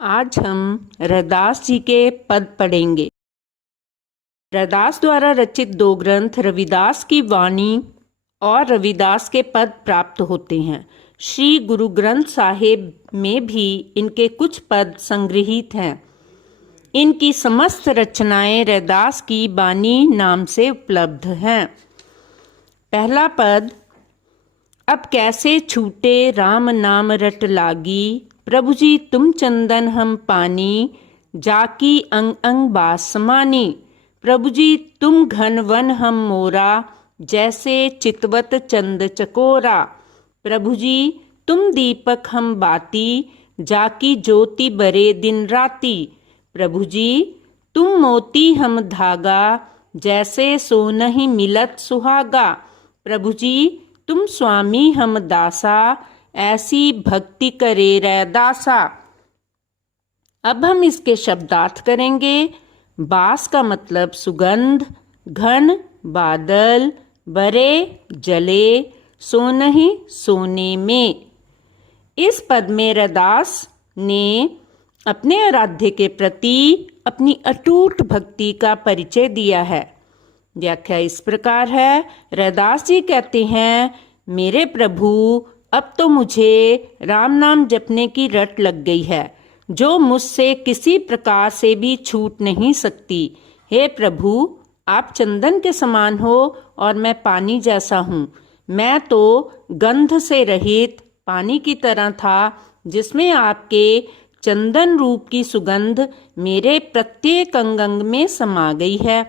आज हम रैदास जी के पद पढ़ेंगे। रैदास द्वारा रचित दो ग्रंथ रविदास की वाणी और रविदास के पद प्राप्त होते हैं। श्री गुरु ग्रंथ साहिब में भी इनके कुछ पद संग्रहित हैं। इनकी समस्त रचनाएं रैदास की बानी नाम से उपलब्ध हैं। पहला पद, अब कैसे छूटे राम नाम रट लागी, प्रभु जी तुम चंदन हम पानी, जाकी अंग अंग बास समानी, प्रभु जी तुम घन वन हम मोरा, जैसे चितवत चंद चकोरा, प्रभु जी तुम दीपक हम बाती, जाकी ज्योति बरे दिन राती, प्रभु जी तुम मोती हम धागा, जैसे सोनहि मिलत सुहागा, प्रभु जी तुम स्वामी हम दासा, ऐसी भक्ति करे रैदासा। अब हम इसके शब्दार्थ करेंगे। बास का मतलब सुगंध, घन बादल, बरे जले, सोनहि सोने में। इस पद में रैदास ने अपने आराध्य के प्रति अपनी अटूट भक्ति का परिचय दिया है। व्याख्या इस प्रकार है। रैदास जी कहते हैं, मेरे प्रभु अब तो मुझे राम नाम जपने की रट लग गई है, जो मुझसे किसी प्रकार से भी छूट नहीं सकती। हे प्रभु, आप चंदन के समान हो और मैं पानी जैसा हूँ। मैं तो गंध से रहित पानी की तरह था, जिसमें आपके चंदन रूप की सुगंध मेरे प्रत्येक अंग अंग में समा गई है।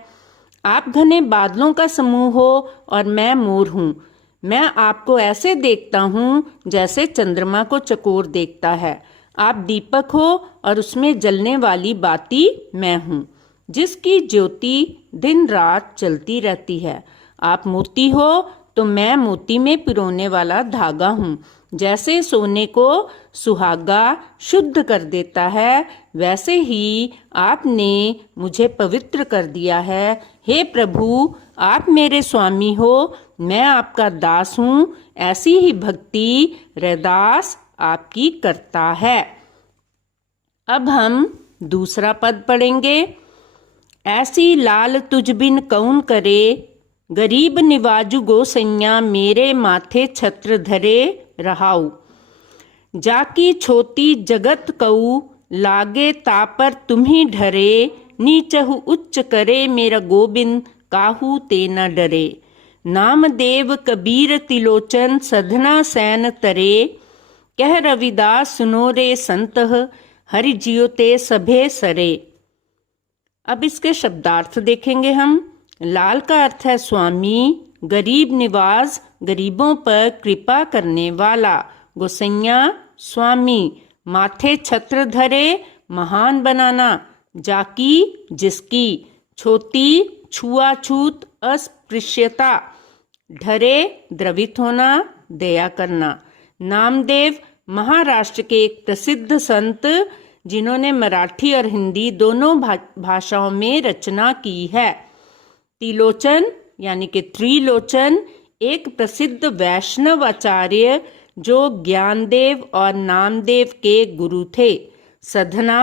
आप घने बादलों का समूह हो और मैं मोर हूँ। मैं आपको ऐसे देखता हूँ जैसे चंद्रमा को चकोर देखता है। आप दीपक हो और उसमें जलने वाली बाती मैं हूँ, जिसकी ज्योति दिन रात चलती रहती है। आप मोती हो तो मैं मोती में पिरोने वाला धागा हूँ। जैसे सोने को सुहागा शुद्ध कर देता है, वैसे ही आपने मुझे पवित्र कर दिया है। हे प्रभु, आप मेरे स्वामी हो, मैं आपका दास हूँ। ऐसी ही भक्ति रैदास आपकी करता है। अब हम दूसरा पद पढ़ेंगे। ऐसी लाल तुझ बिन कौन करे, गरीब निवाजु गोसैया, मेरे माथे छत्र धरे रहाऊ, जाकी छोटी जगत कऊ, लागे तापर तुम्ही ढरे, नीचहु उच्च करे मेरा गोबिंद, काहू ते न डरे, नामदेव कबीर तिलोचन, सधना सैन तरे, कह रविदास सुनो रे संतह, हरि जियो ते सभे सरे। अब इसके शब्दार्थ देखेंगे हम। लाल का अर्थ है स्वामी, गरीब निवाज गरीबों पर कृपा करने वाला, गोसैया स्वामी, माथे छत्र धरे महान बनाना, जाकी जिसकी, छोटी छुआछूत अस्पृश्यता, ढरे द्रवित होना दया करना। नामदेव महाराष्ट्र के एक प्रसिद्ध संत, जिन्होंने मराठी और हिंदी दोनों भाषाओं में रचना की है। तिलोचन यानी कि त्रिलोचन एक प्रसिद्ध वैष्णव आचार्य, जो ज्ञानदेव और नामदेव के गुरु थे। सधना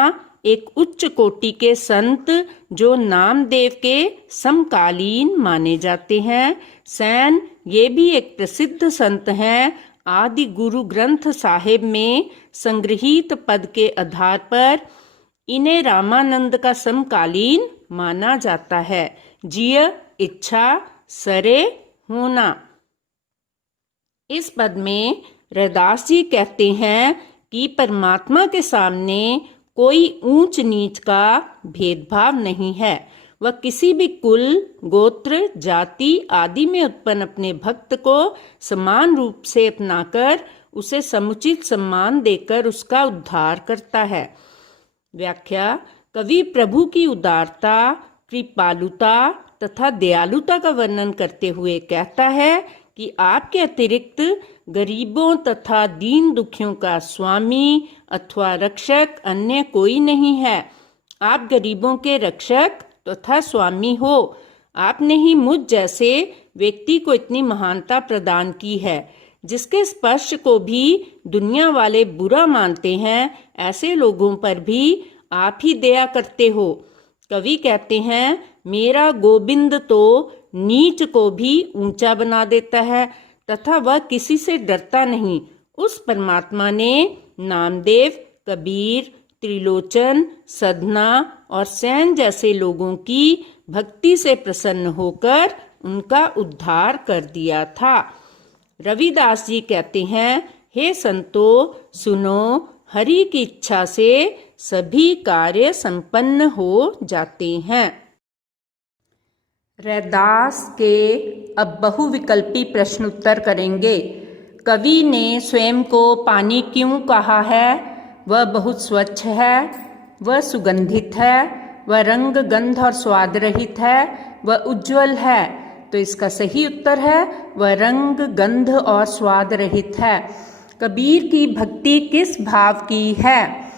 एक उच्च कोटि के संत, जो नामदेव के समकालीन माने जाते हैं। सैन ये भी एक प्रसिद्ध संत हैं। आदि गुरु ग्रंथ साहिब में संग्रहित पद के आधार पर इन्हें रामानंद का समकालीन माना जाता है। जिय इच्छा सरे होना। इस पद में रैदास जी कहते हैं कि परमात्मा के सामने कोई ऊंच नीच का भेदभाव नहीं है। वह किसी भी कुल, गोत्र, जाति आदि में उत्पन्न अपने भक्त को समान रूप से अपनाकर उसे समुचित सम्मान देकर उसका उद्धार करता है। व्याख्या। कवि प्रभु की उदारता, कृपालुता तथा दयालुता का वर्णन करते हुए कहता है कि आपके अतिरिक्त गरीबों तथा दीन दुखियों का स्वामी अथवा रक्षक अन्य कोई नहीं है। आप गरीबों के रक्षक तथा स्वामी हो। आपने ही मुझ जैसे व्यक्ति को इतनी महानता प्रदान की है। जिसके स्पर्श को भी दुनिया वाले बुरा मानते हैं, ऐसे लोगों पर भी आप ही दया करते हो। कवि कहते हैं, मेरा गोविंद तो नीच को भी ऊंचा बना देता है तथा वह किसी से डरता नहीं। उस परमात्मा ने नामदेव, कबीर, त्रिलोचन, सधना और सैन जैसे लोगों की भक्ति से प्रसन्न होकर उनका उद्धार कर दिया था। रविदास जी कहते हैं, हे संतो सुनो, हरि की इच्छा से सभी कार्य संपन्न हो जाते हैं। रैदास के अब बहुविकल्पी प्रश्न उत्तर करेंगे। कवि ने स्वयं को पानी क्यों कहा है? वह बहुत स्वच्छ है, वह सुगंधित है, वह रंग, गंध और स्वाद रहित है, वह उज्जवल है। तो इसका सही उत्तर है वह रंग, गंध और स्वाद रहित है। कबीर की भक्ति किस भाव की है?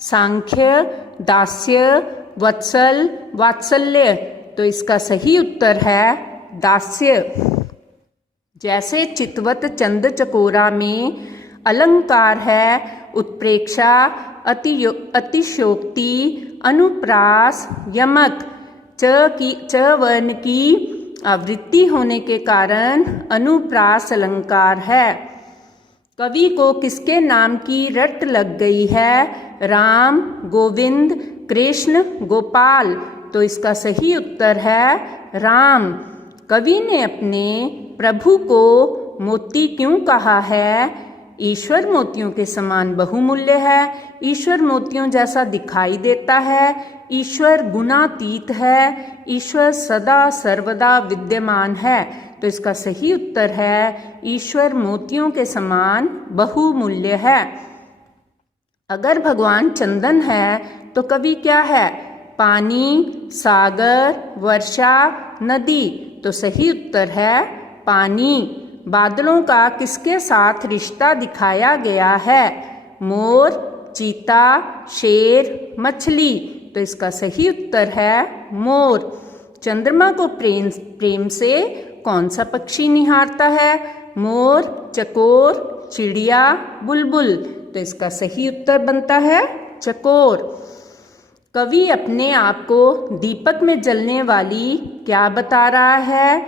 सांख्य, दास्य, वत्सल, वात्सल्य। तो इसका सही उत्तर है दास्य। जैसे चितवत चंद चकोरा में अलंकार है, उत्प्रेक्षा, अतिशयोक्ति, अनुप्रास, यमक, च वर्ण की आवृत्ति होने के कारण अनुप्रास अलंकार है। कवि को किसके नाम की रट लग गई है? राम, गोविंद, कृष्ण, गोपाल। तो इसका सही उत्तर है राम। कवि ने अपने प्रभु को मोती क्यों कहा है? ईश्वर मोतियों के समान बहुमूल्य है, ईश्वर मोतियों जैसा दिखाई देता है, ईश्वर गुणातीत है, ईश्वर सदा सर्वदा विद्यमान है। तो इसका सही उत्तर है ईश्वर मोतियों के समान बहुमूल्य है। अगर भगवान चंदन है तो कवि क्या है? पानी, सागर, वर्षा, नदी। तो सही उत्तर है पानी। बादलों का किसके साथ रिश्ता दिखाया गया है? मोर, चीता, शेर, मछली। तो इसका सही उत्तर है मोर। चंद्रमा को प्रेम से कौन सा पक्षी निहारता है? मोर, चकोर, चिड़िया, बुलबुल। तो इसका सही उत्तर बनता है चकोर। कवि अपने आप को दीपक में जलने वाली क्या बता रहा है?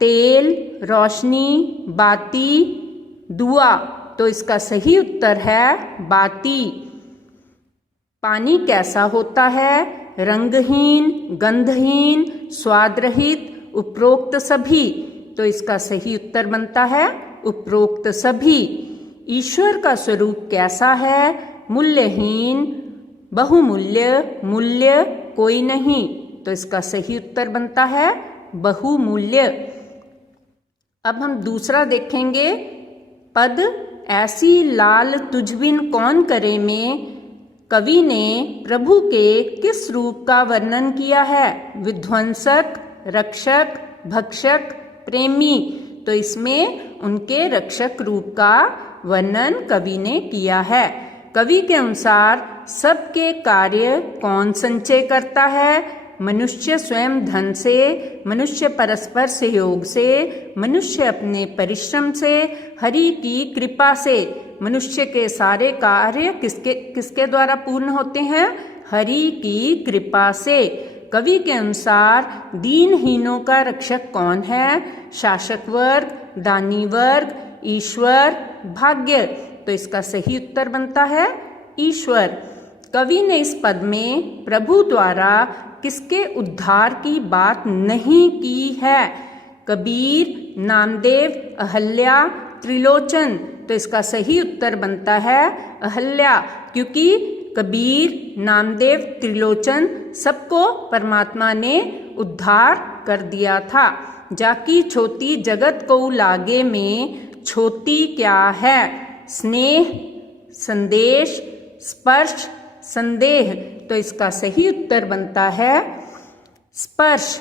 तेल, रोशनी, बाती, दुआ। तो इसका सही उत्तर है बाती। पानी कैसा होता है? रंगहीन, गंधहीन, स्वाद रहित, उपरोक्त सभी। तो इसका सही उत्तर बनता है उपरोक्त सभी। ईश्वर का स्वरूप कैसा है? मूल्यहीन, बहुमूल्य, मूल्य कोई नहीं। तो इसका सही उत्तर बनता है बहुमूल्य। अब हम दूसरा देखेंगे। पद ऐसी लाल तुझ बिन कौन करे में कवि ने प्रभु के किस रूप का वर्णन किया है? विध्वंसक, रक्षक, भक्षक, प्रेमी। तो इसमें उनके रक्षक रूप का वर्णन कवि ने किया है। कवि के अनुसार सबके कार्य कौन संचय करता है? मनुष्य स्वयं धन से, मनुष्य परस्पर सहयोग से, मनुष्य अपने परिश्रम से, हरि की कृपा से। मनुष्य के सारे कार्य किसके द्वारा पूर्ण होते हैं? हरि की कृपा से। कवि के अनुसार दीनहीनों का रक्षक कौन है? शासक वर्ग, दानी वर्ग, ईश्वर, भाग्य। तो इसका सही उत्तर बनता है ईश्वर। कवि ने इस पद में प्रभु द्वारा किसके उद्धार की बात नहीं की है? कबीर, नामदेव, अहल्या, त्रिलोचन। तो इसका सही उत्तर बनता है अहल्या, क्योंकि कबीर, नामदेव, त्रिलोचन सबको परमात्मा ने उद्धार कर दिया था। जाकी छोटी जगत को लागे में छोटी क्या है? स्नेह, संदेश, स्पर्श, संदेह। तो इसका सही उत्तर बनता है स्पर्श।